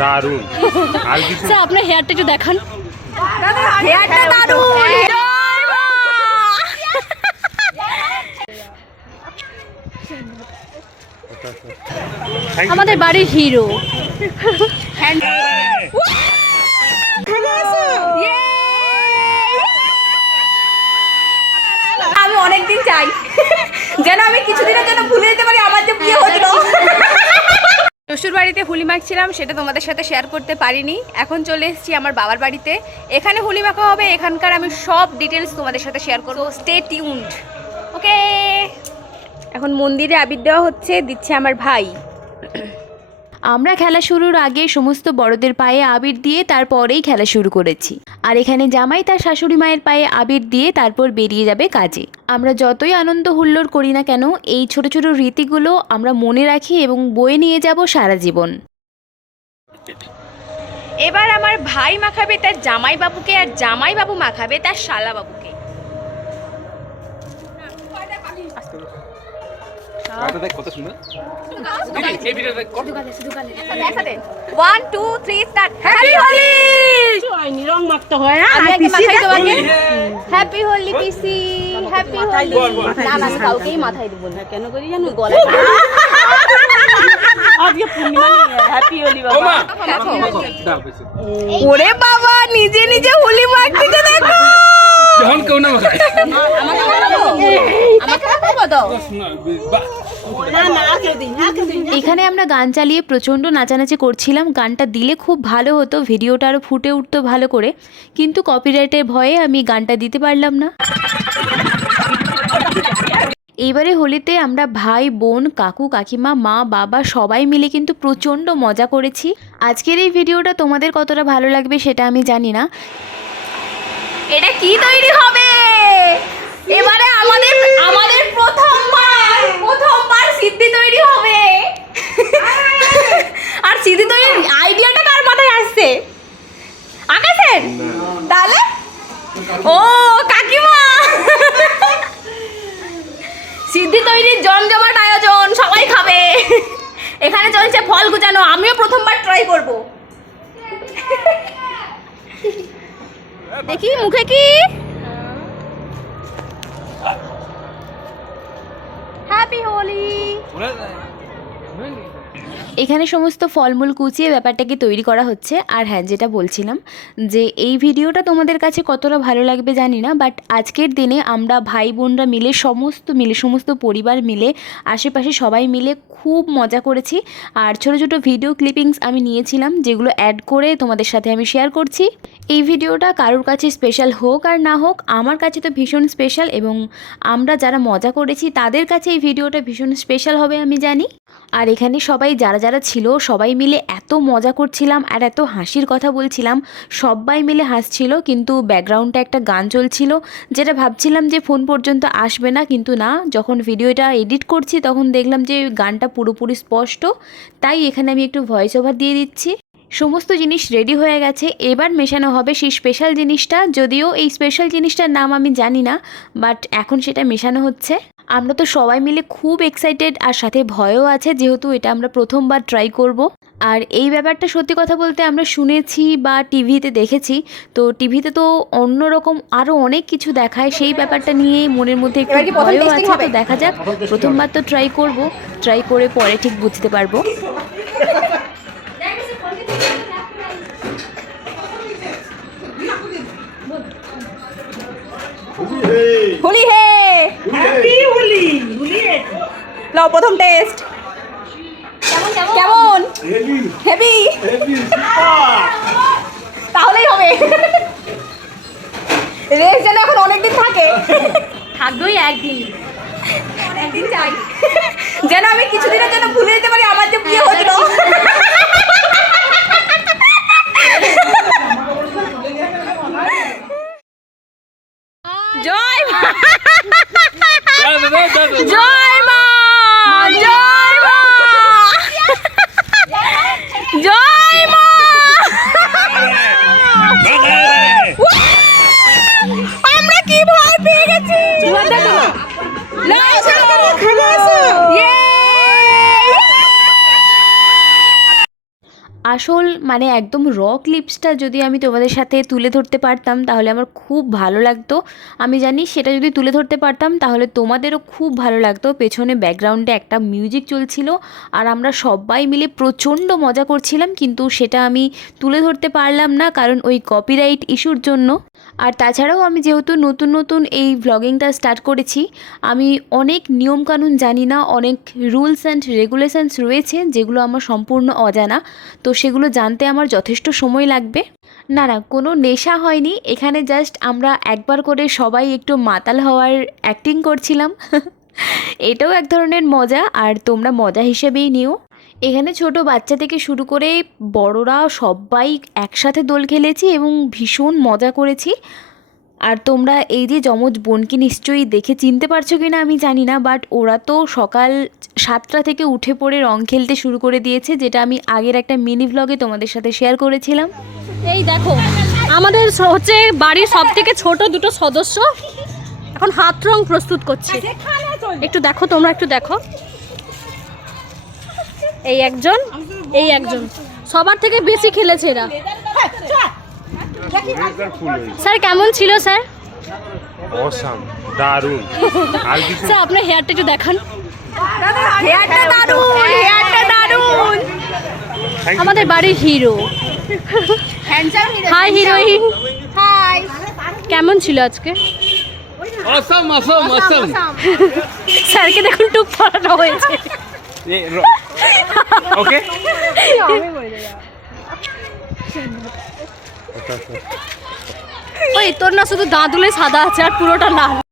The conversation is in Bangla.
দারুণ। আর কিছু? স্যার আপনার হেয়ারটা একটু দেখান। হেয়ারটা দারুণ। আমাদের বাড়ির হিরো আমি অনেকদিন চাই। যেন আমি কিছুদিনের জন্য ভুলে যেতে পারি আমার যে বিয়ে হলো শ্বশুর বাড়িতে হুলি মাখছিলাম সেটা তোমাদের সাথে শেয়ার করতে পারিনি। এখন চলে এসেছি আমার বাবার বাড়িতে। এখানে হুলি মাখা হবে, এখানকার আমি সব ডিটেলস তোমাদের সাথে শেয়ার করব। স্টে টিউন্ড ওকে এখন মন্দিরে আবির দেওয়া হচ্ছে, দিচ্ছে আমার ভাই। আমরা খেলা শুরুর আগে সমস্ত বড়দের পায়ে আবির দিয়ে তারপরেই খেলা শুরু করেছি। আর এখানে জামাই তার শাশুড়ি মায়ের পায়ে আবির দিয়ে তারপর বেরিয়ে যাবে কাজে। আমরা যতই আনন্দ হুল্লোড় করি না কেন, এই ছোট ছোট রীতিগুলো আমরা মনে রাখি এবং বয়ে নিয়ে যাব সারা জীবন। এবার আমার ভাই মাখাবে তার জামাই বাবুকে আর জামাই বাবু মাখাবে তার শালা বাবুকে one two three start happy Holi রং মাখতে হয় আমি আগে। মাথায় তোমাকে হ্যাপি হোলি পিসি। হ্যাপি হোলি না না আমি কাউকেই মাথায় দেবো না। কেন করি জানো? গলায় আজকে পূর্ণিমা হ্যাপি হোলি বাবা। ওরে বাবা নিজে নিজে হোলি মাখতেছে দেখো। যখন কেউ না দিন এখানে আমরা গান চালিয়ে প্রচণ্ড নাচানাচি করছিলাম। গানটা দিলে খুব ভালো হতো, ভিডিওটা আরও ফুটে উঠতো ভালো করে। কিন্তু কপিরাইটের ভয়ে আমি গানটা দিতে পারলাম না। এইবারে হোলিতে আমরা ভাই, বোন, কাকু, কাকিমা, মা, বাবা সবাই মিলে কিন্তু প্রচণ্ড মজা করেছি। আজকের এই ভিডিওটা তোমাদের কতটা ভালো লাগবে সেটা আমি জানি না। এটা কি তৈরি হবে? এবারে আমাদের আমাদের প্রথমবার প্রথমবার সিদ্ধি তৈরি হবে। আর! সিদ্ধি তৈরির আইডিয়াটা কার মাথায় আসছে। আকাশের? তাহলে? ও কাকিমা! সিদ্ধি তৈরির জমজমাট আয়োজন সবাই খাবে। এখানে চলছে ফল গুজানো। আমিও প্রথমবার ট্রাই করব। দেখি মুখে কি? হ্যাপি হোলি এখানে সমস্ত ফলমূল কুচিয়ে ব্যাপারটাকে তৈরি করা হচ্ছে। আর হ্যাঁ যেটা বলছিলাম যে এই ভিডিওটা তোমাদের কাছে কতটা ভালো লাগবে জানি না বাট আজকের দিনে আমরা ভাই বোনরা মিলে সমস্ত মিলে, সমস্ত পরিবার মিলে, আশেপাশে সবাই মিলে খুব মজা করেছি। আর ছোট ছোট ভিডিও ক্লিপিংস আমি নিয়েছিলাম, যেগুলো অ্যাড করে তোমাদের সাথে আমি শেয়ার করছি। এই ভিডিওটা কারোর কাছে স্পেশাল হোক আর না হোক, আমার কাছে তো ভীষণ স্পেশাল এবং আমরা যারা মজা করেছি, তাদের কাছে এই ভিডিওটা ভীষণ স্পেশাল হবে আমি জানি। আর এখানে সবাই যারা যারা ছিল সবাই মিলে এত মজা করছিলাম আর এত হাসির কথা বলছিলাম সবাই মিলে হাসছিল, কিন্তু ব্যাকগ্রাউন্ডে একটা গান চলছিল, যেটা ভাবছিলাম যে ফোন পর্যন্ত আসবে না, কিন্তু না, যখন ভিডিওটা এডিট করছি তখন দেখলাম যে গানটা পুরোপুরি স্পষ্ট, তাই এখানে আমি একটু ভয়েস ওভার দিয়ে দিচ্ছি। সমস্ত জিনিস রেডি হয়ে গেছে। এবার মেশানো হবে সেই স্পেশাল জিনিসটা। যদিও এই স্পেশাল জিনিসটার নাম আমি জানি না বাট এখন সেটা মেশানো হচ্ছে। আমরা তো সবাই মিলে খুব এক্সাইটেড আর সাথে ভয়ও আছে যেহেতু এটা আমরা প্রথমবার ট্রাই করব। আর এই ব্যাপারটা সত্যি কথা বলতে আমরা শুনেছি বা টিভিতে দেখেছি। তো টিভিতে তো অন্যরকম আরও অনেক কিছু দেখায়। সেই ব্যাপারটা নিয়ে মনের মধ্যে একটু ভয়ও আছে। তো দেখা যাক প্রথমবার তো ট্রাই করব। ট্রাই করে পরে ঠিক বুঝতে পারব। হোলি হে। হ্যাপি হোলি হোলি লাও প্রথম টেস্ট। কেমন হেভি। তাহলেই হবে। রেস যেন এখন অনেকদিন থাকে। থাকবেই একদিন। একদিন চাই যেন আমি কিছুদিনের জন্য ভুলে যেতে পারি আমার যে বিয়ে হয়েছিল জয় মা জয় মা জয় মা জয় মা আমরা কি ভয় পেয়ে গেছি আসল মানে একদম র ক্লিপসটা যদি আমি তোমাদের সাথে তুলে ধরতে পারতাম, তাহলে আমার খুব ভালো লাগতো। আমি জানি সেটা যদি তুলে ধরতে পারতাম, তাহলে তোমাদেরও খুব ভালো লাগতো। পেছনে ব্যাকগ্রাউন্ডে একটা মিউজিক চলছিল, আর আমরা সবাই মিলে প্রচণ্ড মজা করছিলাম, কিন্তু সেটা আমি তুলে ধরতে পারলাম না, কারণ ওই কপিরাইট ইস্যুর জন্য। আর তাছাড়াও আমি যেহেতু নতুন নতুন এই ভ্লগিংটা স্টার্ট করেছি, আমি অনেক নিয়মকানুন জানি না, অনেক রুলস অ্যান্ড রেগুলেশনস রয়েছে, যেগুলো আমার সম্পূর্ণ অজানা। তো সেগুলো জানতে আমার যথেষ্ট সময় লাগবে। না না, কোনো নেশা হয়নি। এখানে জাস্ট আমরা একবার করে সবাই একটু মাতাল হওয়ার অ্যাক্টিং করছিলাম। এটাও এক ধরনের মজা, আর তোমরা মজা হিসেবেই নিও। এখানে ছোট বাচ্চা থেকে শুরু করে বড়রা সবাই একসাথে দোল খেলেছি এবং ভীষণ মজা করেছি। আর তোমরা এই যে যমজ বোনকে নিশ্চয়ই দেখে চিনতে পারছ কি না আমি জানি না বাট ওরা তো সকাল সাতটা থেকে উঠে পড়ে রং খেলতে শুরু করে দিয়েছে, যেটা আমি আগের একটা মিনি ভ্লগে তোমাদের সাথে শেয়ার করেছিলাম। এই দেখো, আমাদের হচ্ছে বাড়ির সব থেকে ছোট দুটো সদস্য এখন হাত রং প্রস্তুত করছে। একটু দেখো, তোমরা একটু দেখো। এই একজন এই একজন। সবার থেকে বেশি খেলেছে এরা। স্যার কেমন ছিল স্যার? অসাম দারুণ। আর কিছু? স্যার আপনার হেয়ারটা একটু দেখান। হেয়ারটা দারুণ হেয়ারটা দারুণ। আমাদের বাড়ির hero handsome hi heroine hi কেমন ছিল আজকে? অসাম অসাম অসাম স্যারকে দেখুন টুক পড়ানো হয়েছে। ওকে তোর না শুধু দাঁতগুলোই সাদা আছে আর পুরোটা লাল